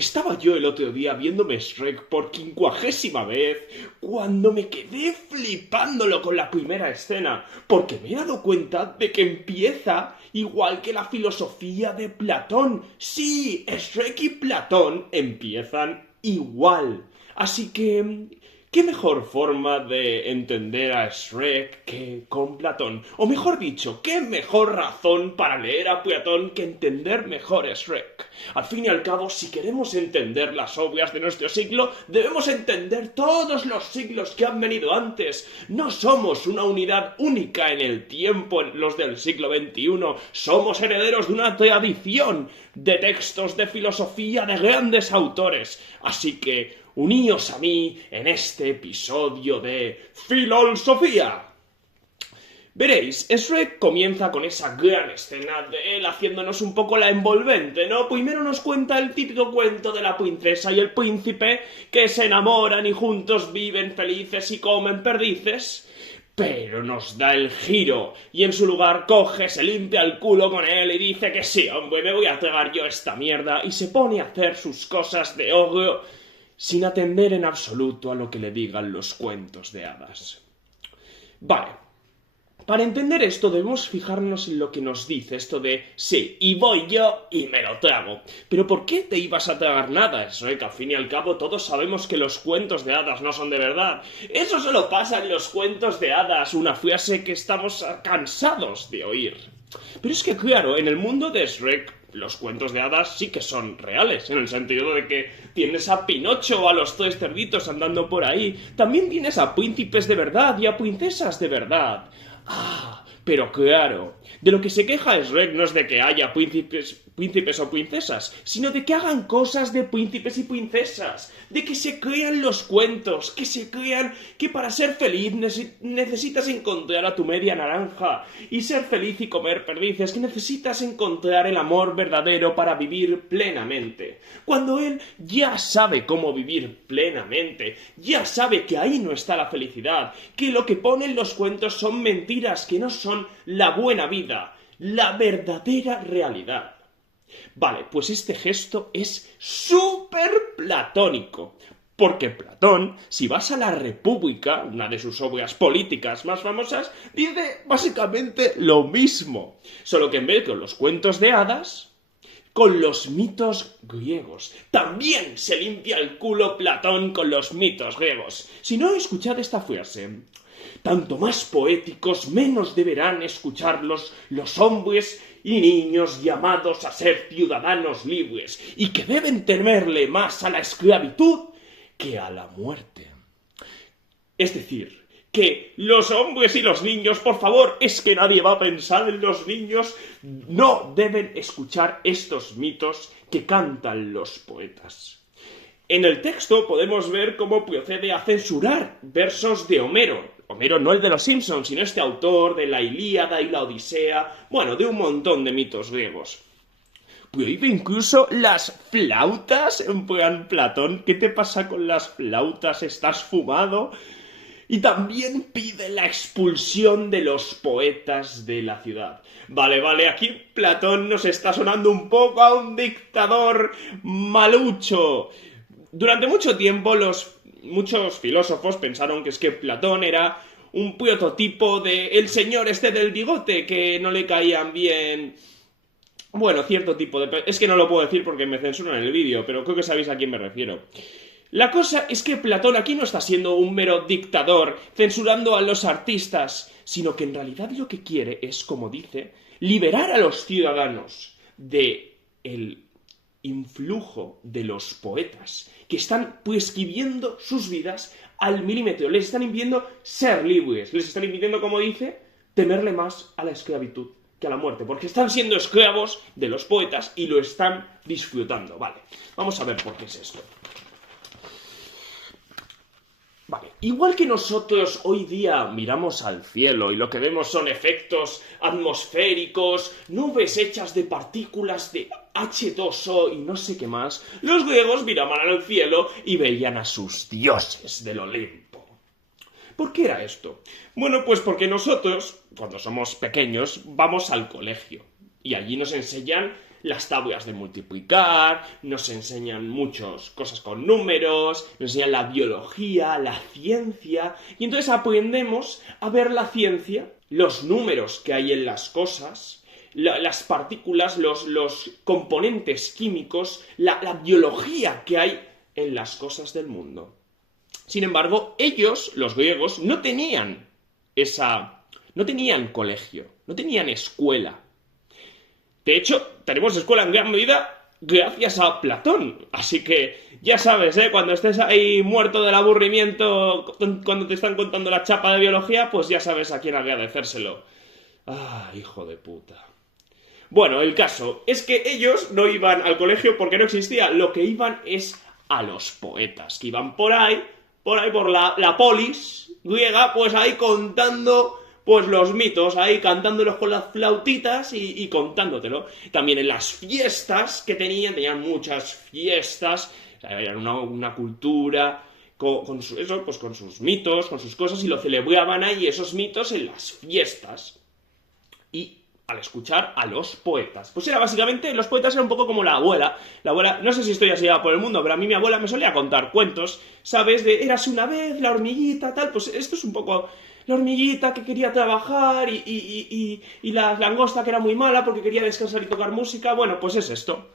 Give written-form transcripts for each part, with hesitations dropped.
Estaba yo el otro día viéndome Shrek por 50ª vez cuando me quedé flipándolo con la primera escena, porque me he dado cuenta de que empieza igual que la filosofía de Platón. Sí, Shrek y Platón empiezan igual. Así que, ¿qué mejor forma de entender a Shrek que con Platón? O mejor dicho, ¿qué mejor razón para leer a Platón que entender mejor a Shrek? Al fin y al cabo, si queremos entender las obras de nuestro siglo, debemos entender todos los siglos que han venido antes. No somos una unidad única en el tiempo, los del siglo XXI. Somos herederos de una tradición de textos de filosofía de grandes autores. Así que uníos a mí en este episodio de Filosofía. Veréis, Shrek comienza con esa gran escena de él haciéndonos un poco la envolvente, ¿no? Primero nos cuenta el típico cuento de la princesa y el príncipe que se enamoran y juntos viven felices y comen perdices. Pero nos da el giro y en su lugar coge, se limpia el culo con él y dice que sí, hombre, me voy a tragar yo esta mierda y se pone a hacer sus cosas de ogro sin atender en absoluto a lo que le digan los cuentos de hadas. Vale. Para entender esto debemos fijarnos en lo que nos dice esto de sí, y voy yo y me lo trago. Pero ¿por qué te ibas a tragar nada? Eso que al fin y al cabo todos sabemos que los cuentos de hadas no son de verdad. Eso solo pasa en los cuentos de hadas, una frase que estamos cansados de oír. Pero es que claro, en el mundo de Shrek los cuentos de hadas sí que son reales, en el sentido de que tienes a Pinocho o a los tres cerditos andando por ahí. También tienes a príncipes de verdad y a princesas de verdad. Ah, pero claro, de lo que se queja Shrek no es de que haya príncipes o princesas, sino de que hagan cosas de príncipes y princesas, de que se crean los cuentos, que se crean que para ser feliz necesitas encontrar a tu media naranja, y ser feliz y comer perdices, que necesitas encontrar el amor verdadero para vivir plenamente. Cuando él ya sabe cómo vivir plenamente, ya sabe que ahí no está la felicidad, que lo que ponen los cuentos son mentiras, que no son la buena vida, la verdadera realidad. Vale, pues este gesto es súper platónico. Porque Platón, si vas a la República, una de sus obras políticas más famosas, dice básicamente lo mismo. Solo que en vez de con los cuentos de hadas, con los mitos griegos. También se limpia el culo Platón con los mitos griegos. Si no, escuchad esta frase. Tanto más poéticos, menos deberán escucharlos los hombres y niños llamados a ser ciudadanos libres, y que deben temerle más a la esclavitud que a la muerte. Es decir, que los hombres y los niños, por favor, es que nadie va a pensar en los niños, no deben escuchar estos mitos que cantan los poetas. En el texto podemos ver cómo procede a censurar versos de Homero. Homero no el de los Simpsons, sino este autor de la Ilíada y la Odisea, bueno, de un montón de mitos griegos. Prohíbe incluso las flautas, en plan Platón, ¿qué te pasa con las flautas? ¿Estás fumado? Y también pide la expulsión de los poetas de la ciudad. Vale, aquí Platón nos está sonando un poco a un dictador malucho. Durante mucho tiempo muchos filósofos pensaron que es que Platón era un prototipo de el señor este del bigote, que no le caían bien, bueno, cierto tipo de... Es que no lo puedo decir porque me censuran en el vídeo, pero creo que sabéis a quién me refiero. La cosa es que Platón aquí no está siendo un mero dictador, censurando a los artistas, sino que en realidad lo que quiere es, como dice, liberar a los ciudadanos de el influjo de los poetas, que están prescribiendo sus vidas al milímetro. Les están impidiendo ser libres, les están impidiendo, como dice, temerle más a la esclavitud que a la muerte, porque están siendo esclavos de los poetas y lo están disfrutando. Vale, vamos a ver por qué es esto. Vale, igual que nosotros hoy día miramos al cielo y lo que vemos son efectos atmosféricos, nubes hechas de partículas de H2O y no sé qué más, los griegos miraban al cielo y veían a sus dioses del Olimpo. ¿Por qué era esto? Bueno, pues porque nosotros, cuando somos pequeños, vamos al colegio y allí nos enseñan las tablas de multiplicar, nos enseñan muchas cosas con números, nos enseñan la biología, la ciencia, y entonces aprendemos a ver la ciencia, los números que hay en las cosas, las partículas, los componentes químicos, la biología que hay en las cosas del mundo. Sin embargo, ellos, los griegos, no tenían colegio, no tenían escuela. De hecho, tenemos escuela en gran medida gracias a Platón. Así que, ya sabes, cuando estés ahí muerto del aburrimiento, cuando te están contando la chapa de biología, pues ya sabes a quién agradecérselo. Ah, hijo de puta. Bueno, el caso es que ellos no iban al colegio porque no existía. Lo que iban es a los poetas, que iban por ahí por la polis griega, pues ahí contando pues los mitos, ahí cantándolos con las flautitas y contándotelo. También en las fiestas que tenían muchas fiestas, o sea, eran una cultura con sus mitos, con sus cosas, y lo celebraban ahí esos mitos en las fiestas. Y al escuchar a los poetas. Pues era básicamente, los poetas eran un poco como la abuela. La abuela, no sé si estoy así por el mundo, pero a mí mi abuela me solía contar cuentos, ¿sabes? De érase una vez, la hormiguita, tal. Pues esto es un poco la hormiguita que quería trabajar y la langosta que era muy mala porque quería descansar y tocar música. Bueno, pues es esto.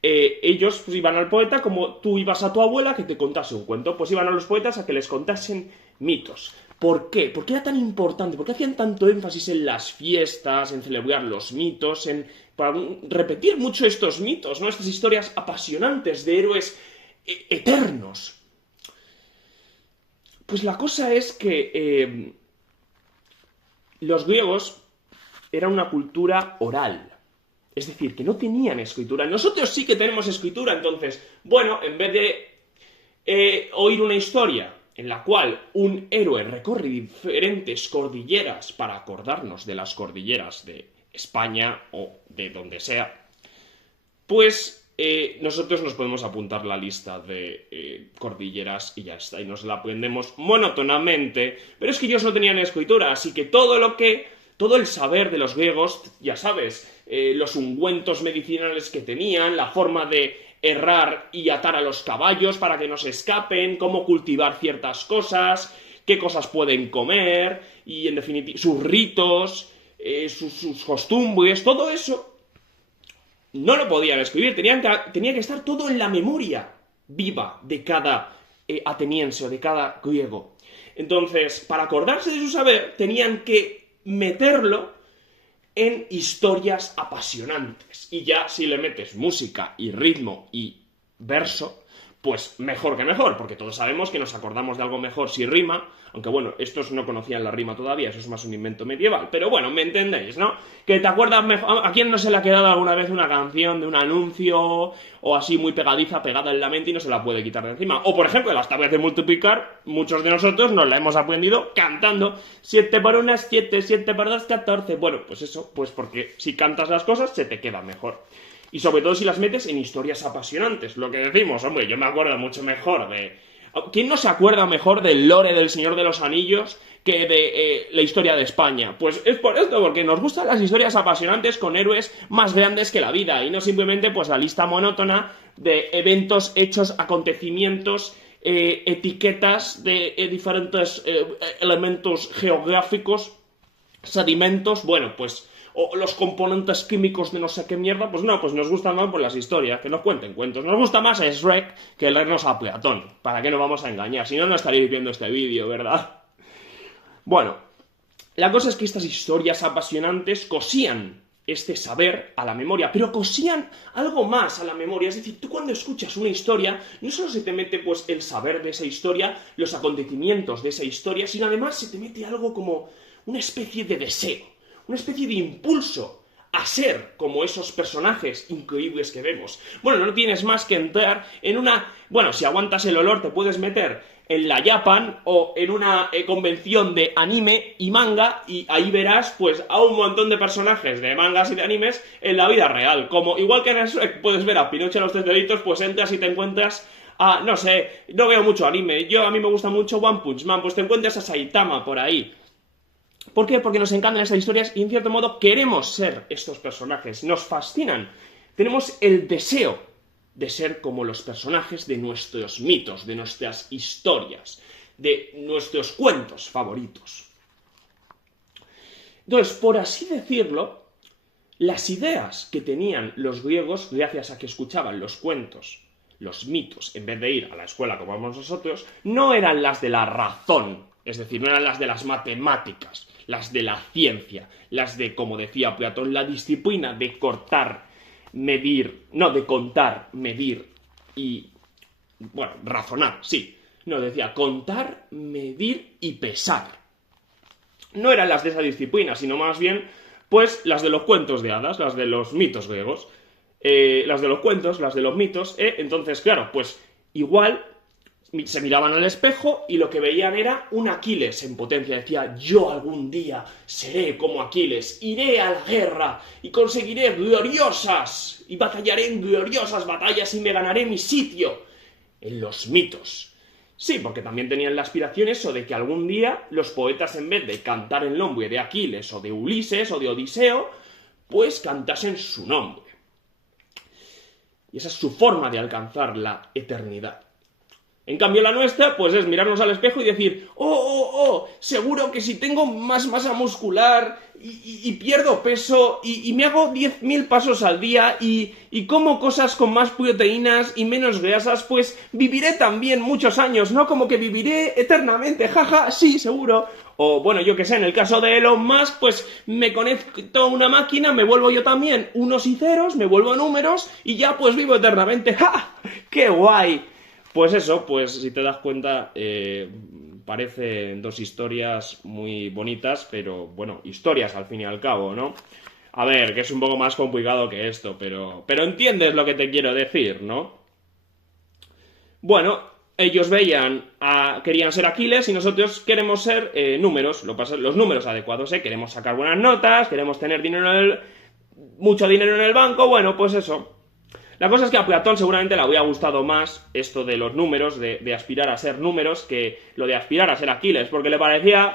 Ellos pues iban al poeta como tú ibas a tu abuela que te contase un cuento. Pues iban a los poetas a que les contasen mitos. ¿Por qué? ¿Por qué era tan importante? ¿Por qué hacían tanto énfasis en las fiestas, en celebrar los mitos, para repetir mucho estos mitos, ¿no? Estas historias apasionantes de héroes eternos? Pues la cosa es que los griegos eran una cultura oral. Es decir, que no tenían escritura. Nosotros sí que tenemos escritura, entonces, bueno, en vez de oír una historia en la cual un héroe recorre diferentes cordilleras para acordarnos de las cordilleras de España o de donde sea, pues nosotros nos podemos apuntar la lista de cordilleras y ya está, y nos la aprendemos monótonamente, pero es que ellos no tenían escritura, así que todo el saber de los griegos, ya sabes, los ungüentos medicinales que tenían, la forma de herrar y atar a los caballos para que no se escapen, cómo cultivar ciertas cosas, qué cosas pueden comer, y en definitiva, sus ritos, sus costumbres, todo eso no lo podían escribir, tenía que estar todo en la memoria viva de cada ateniense o de cada griego. Entonces, para acordarse de su saber, tenían que meterlo en historias apasionantes. Y ya si le metes música y ritmo y verso, pues mejor que mejor, porque todos sabemos que nos acordamos de algo mejor si rima, aunque bueno, estos no conocían la rima todavía, eso es más un invento medieval, pero bueno, me entendéis, ¿no? Que te acuerdas mejor. ¿A quién no se le ha quedado alguna vez una canción de un anuncio o así muy pegadiza, pegada en la mente y no se la puede quitar de encima? O por ejemplo, las tablas de multiplicar, muchos de nosotros nos la hemos aprendido cantando 7 por 1 es 7, 7 por 2 14. Bueno, pues eso, pues porque si cantas las cosas se te queda mejor. Y sobre todo si las metes en historias apasionantes. Lo que decimos, hombre, yo me acuerdo mucho mejor de... ¿Quién no se acuerda mejor del lore del Señor de los Anillos que de la historia de España? Pues es por esto, porque nos gustan las historias apasionantes con héroes más grandes que la vida y no simplemente pues la lista monótona de eventos, hechos, acontecimientos, etiquetas de diferentes elementos geográficos, sedimentos, bueno, pues... o los componentes químicos de no sé qué mierda, pues no, pues nos gustan más por las historias, que nos cuenten cuentos. Nos gusta más a Shrek que leernos a Platón. ¿Para qué nos vamos a engañar? Si no, no estaríais viendo este vídeo, ¿verdad? Bueno, la cosa es que estas historias apasionantes cosían este saber a la memoria, pero cosían algo más a la memoria. Es decir, tú cuando escuchas una historia, no solo se te mete pues el saber de esa historia, los acontecimientos de esa historia, sino además se te mete algo como una especie de deseo, una especie de impulso a ser como esos personajes increíbles que vemos. Bueno, no tienes más que entrar en una... Bueno, si aguantas el olor te puedes meter en la Japan o en una convención de anime y manga y ahí verás pues a un montón de personajes de mangas y de animes en la vida real. Como igual que en el Shrek puedes ver a Pinocho a los 3 deditos, pues entras y te encuentras a... no sé, no veo mucho anime. A mí me gusta mucho One Punch Man, pues te encuentras a Saitama por ahí. ¿Por qué? Porque nos encantan estas historias y en cierto modo queremos ser estos personajes, nos fascinan. Tenemos el deseo de ser como los personajes de nuestros mitos, de nuestras historias, de nuestros cuentos favoritos. Entonces, por así decirlo, las ideas que tenían los griegos, gracias a que escuchaban los cuentos, los mitos, en vez de ir a la escuela como vamos nosotros, no eran las de la razón, es decir, no eran las de las matemáticas, las de la ciencia, las de, como decía Platón, la disciplina de cortar, medir, no, de contar, medir y, bueno, razonar, sí. No, decía contar, medir y pesar. No eran las de esa disciplina, sino más bien, pues, las de los cuentos de hadas, las de los mitos griegos. Las de los cuentos, las de los mitos, entonces, claro, pues, igual se miraban al espejo y lo que veían era un Aquiles en potencia. Decía, yo algún día seré como Aquiles, iré a la guerra y conseguiré gloriosas, y batallaré en gloriosas batallas y me ganaré mi sitio en los mitos. Sí, porque también tenían la aspiración eso de que algún día los poetas, en vez de cantar el nombre de Aquiles o de Ulises o de Odiseo, pues cantasen su nombre. Y esa es su forma de alcanzar la eternidad. En cambio la nuestra, pues es mirarnos al espejo y decir, seguro que si tengo más masa muscular y pierdo peso y me hago 10.000 pasos al día y como cosas con más proteínas y menos grasas, pues viviré también muchos años, ¿no? Como que viviré eternamente, jaja, sí, seguro. O bueno, yo que sé, en el caso de Elon Musk, pues me conecto a una máquina, me vuelvo yo también unos y ceros, me vuelvo números y ya pues vivo eternamente, ¡ja! ¡Qué guay! Pues eso, pues si te das cuenta, parecen dos historias muy bonitas, pero bueno, historias al fin y al cabo, ¿no? A ver, que es un poco más complicado que esto, pero entiendes lo que te quiero decir, ¿no? Bueno, ellos querían ser Aquiles y nosotros queremos ser números, los números adecuados, queremos sacar buenas notas, queremos tener mucho dinero en el banco, bueno, pues eso. La cosa es que a Platón seguramente le habría gustado más esto de los números, de aspirar a ser números, que lo de aspirar a ser Aquiles, porque le parecía,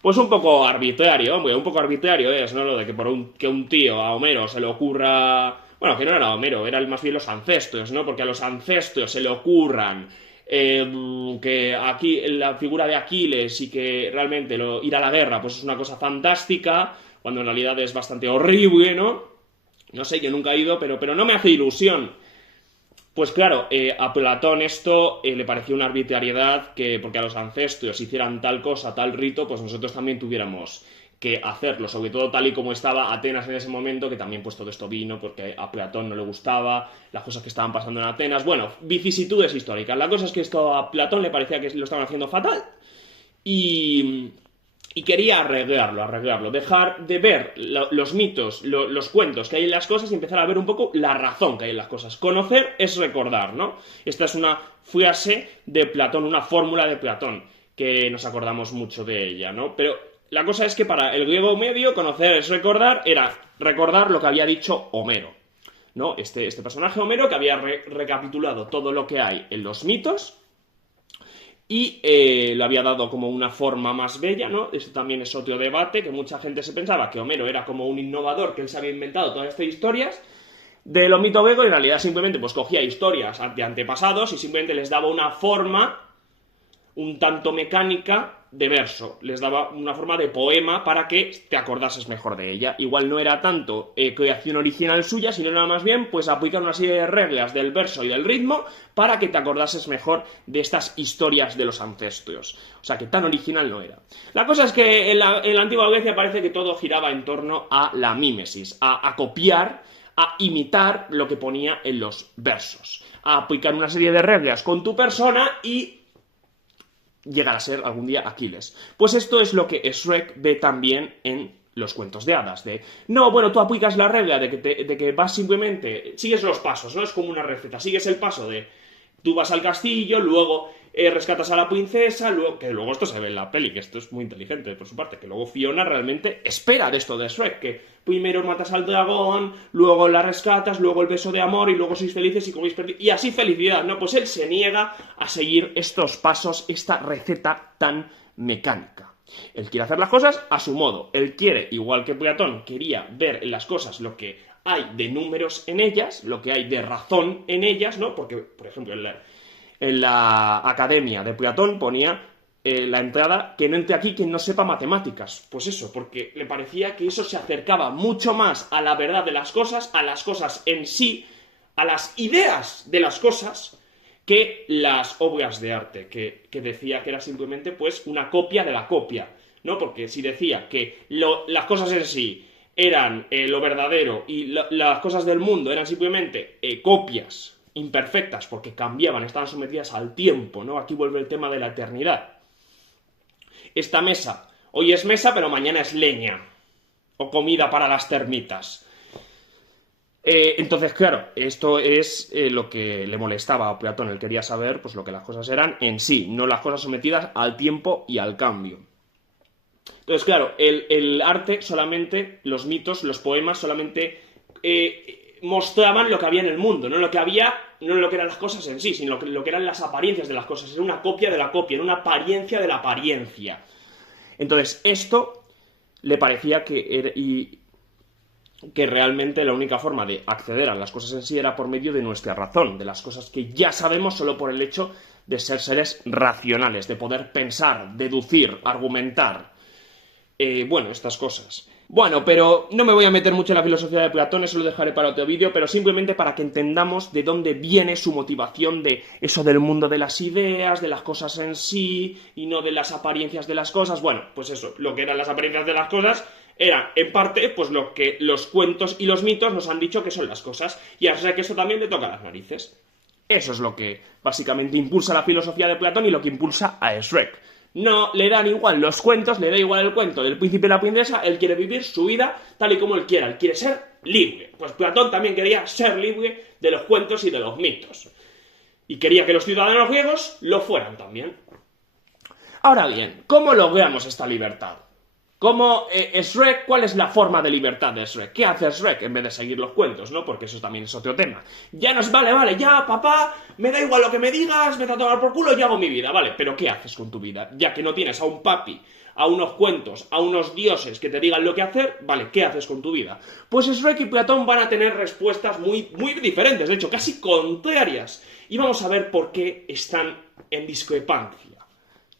pues un poco arbitrario, hombre, un poco arbitrario es, ¿no? Lo de que un tío, a Homero, se le ocurra... Bueno, que no era Homero, eran más bien los ancestros, ¿no? Porque a los ancestros se le ocurran que aquí la figura de Aquiles y que realmente ir a la guerra, pues es una cosa fantástica, cuando en realidad es bastante horrible, ¿no? No sé, yo nunca he ido, pero no me hace ilusión. Pues claro, a Platón esto le pareció una arbitrariedad porque a los ancestros hicieran tal cosa, tal rito, pues nosotros también tuviéramos que hacerlo, sobre todo tal y como estaba Atenas en ese momento, que también pues todo esto vino porque a Platón no le gustaba, las cosas que estaban pasando en Atenas, bueno, vicisitudes históricas. La cosa es que esto a Platón le parecía que lo estaban haciendo fatal y quería arreglarlo, dejar de ver los mitos, los cuentos que hay en las cosas y empezar a ver un poco la razón que hay en las cosas. Conocer es recordar, ¿no? Esta es una frase de Platón, una fórmula de Platón, que nos acordamos mucho de ella, ¿no? Pero la cosa es que para el griego medio, conocer es recordar, era recordar lo que había dicho Homero, ¿no? Este personaje Homero que había recapitulado todo lo que hay en los mitos y lo había dado como una forma más bella, ¿no? Esto también es otro debate, que mucha gente se pensaba que Homero era como un innovador, que él se había inventado todas estas historias de los mitos griegos y en realidad simplemente pues cogía historias de antepasados y simplemente les daba una forma un tanto mecánica de verso, les daba una forma de poema para que te acordases mejor de ella. Igual no era tanto creación original suya, sino nada más bien pues aplicar una serie de reglas del verso y del ritmo para que te acordases mejor de estas historias de los ancestros. O sea que tan original no era. La cosa es que en la antigua Grecia parece que todo giraba en torno a la mímesis, a copiar, a imitar lo que ponía en los versos, a aplicar una serie de reglas con tu persona y llegar a ser algún día Aquiles. Pues esto es lo que Shrek ve también en los cuentos de hadas, no, bueno, tú aplicas la regla de que vas simplemente, sigues los pasos, ¿no? Es como una receta, sigues el paso de tú vas al castillo, luego rescatas a la princesa, que luego esto se ve en la peli, que esto es muy inteligente por su parte, que luego Fiona realmente espera de esto de Shrek, que primero matas al dragón, luego la rescatas, luego el beso de amor y luego sois felices y coméis y así felicidad, ¿no? Pues él se niega a seguir estos pasos, esta receta tan mecánica. Él quiere hacer las cosas a su modo. Él quiere, igual que Platón, quería ver en las cosas lo que hay de números en ellas, lo que hay de razón en ellas, ¿no? Porque, por ejemplo, en la academia de Platón ponía la entrada que no entre aquí quien no sepa matemáticas. Pues eso, porque le parecía que eso se acercaba mucho más a la verdad de las cosas, a las cosas en sí, a las ideas de las cosas, que las obras de arte, que decía que era simplemente pues una copia de la copia, ¿no? Porque si decía que las cosas en sí eran lo verdadero y las cosas del mundo eran simplemente copias imperfectas porque cambiaban, estaban sometidas al tiempo, ¿no? Aquí vuelve el tema de la eternidad. Esta mesa, hoy es mesa pero mañana es leña o comida para las termitas. Entonces, claro, esto es lo que le molestaba a Platón. Él quería saber pues, lo que las cosas eran en sí, no las cosas sometidas al tiempo y al cambio. Entonces, claro, el arte solamente, los mitos, los poemas solamente mostraban lo que había en el mundo, no lo que había, no lo que eran las cosas en sí, sino lo que eran las apariencias de las cosas. Era una copia de la copia, era una apariencia de la apariencia. Entonces, esto le parecía que realmente la única forma de acceder a las cosas en sí era por medio de nuestra razón, de las cosas que ya sabemos solo por el hecho de ser seres racionales, de poder pensar, deducir, argumentar. Bueno, estas cosas. Bueno, pero no me voy a meter mucho en la filosofía de Platón, eso lo dejaré para otro vídeo, pero simplemente para que entendamos de dónde viene su motivación de eso del mundo de las ideas, de las cosas en sí, y no de las apariencias de las cosas. Bueno, pues eso, lo que eran las apariencias de las cosas era, en parte, pues lo que los cuentos y los mitos nos han dicho que son las cosas, y así que eso también le toca las narices. Eso es lo que básicamente impulsa la filosofía de Platón y lo que impulsa a Shrek. No le dan igual los cuentos, le da igual el cuento del príncipe y la princesa, él quiere vivir su vida tal y como él quiera, él quiere ser libre. Pues Platón también quería ser libre de los cuentos y de los mitos. Y quería que los ciudadanos griegos lo fueran también. Ahora bien, ¿cómo logramos esta libertad? ¿Cómo Shrek? ¿Cuál es la forma de libertad de Shrek? ¿Qué hace Shrek en vez de seguir los cuentos, no? Porque eso también es otro tema. Ya nos vale, ya, papá, me da igual lo que me digas, me da a tomar por culo, yo hago mi vida, vale. Pero ¿qué haces con tu vida? Ya que no tienes a un papi, a unos cuentos, a unos dioses que te digan lo que hacer, vale, ¿qué haces con tu vida? Pues Shrek y Platón van a tener respuestas muy, muy diferentes, de hecho, casi contrarias. Y vamos a ver por qué están en discrepancia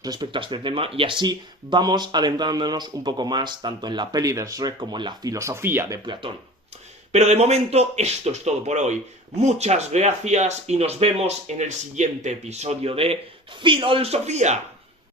respecto a este tema, y así vamos adentrándonos un poco más tanto en la peli de Shrek como en la filosofía de Platón. Pero de momento esto es todo por hoy. Muchas gracias y nos vemos en el siguiente episodio de Filosofía.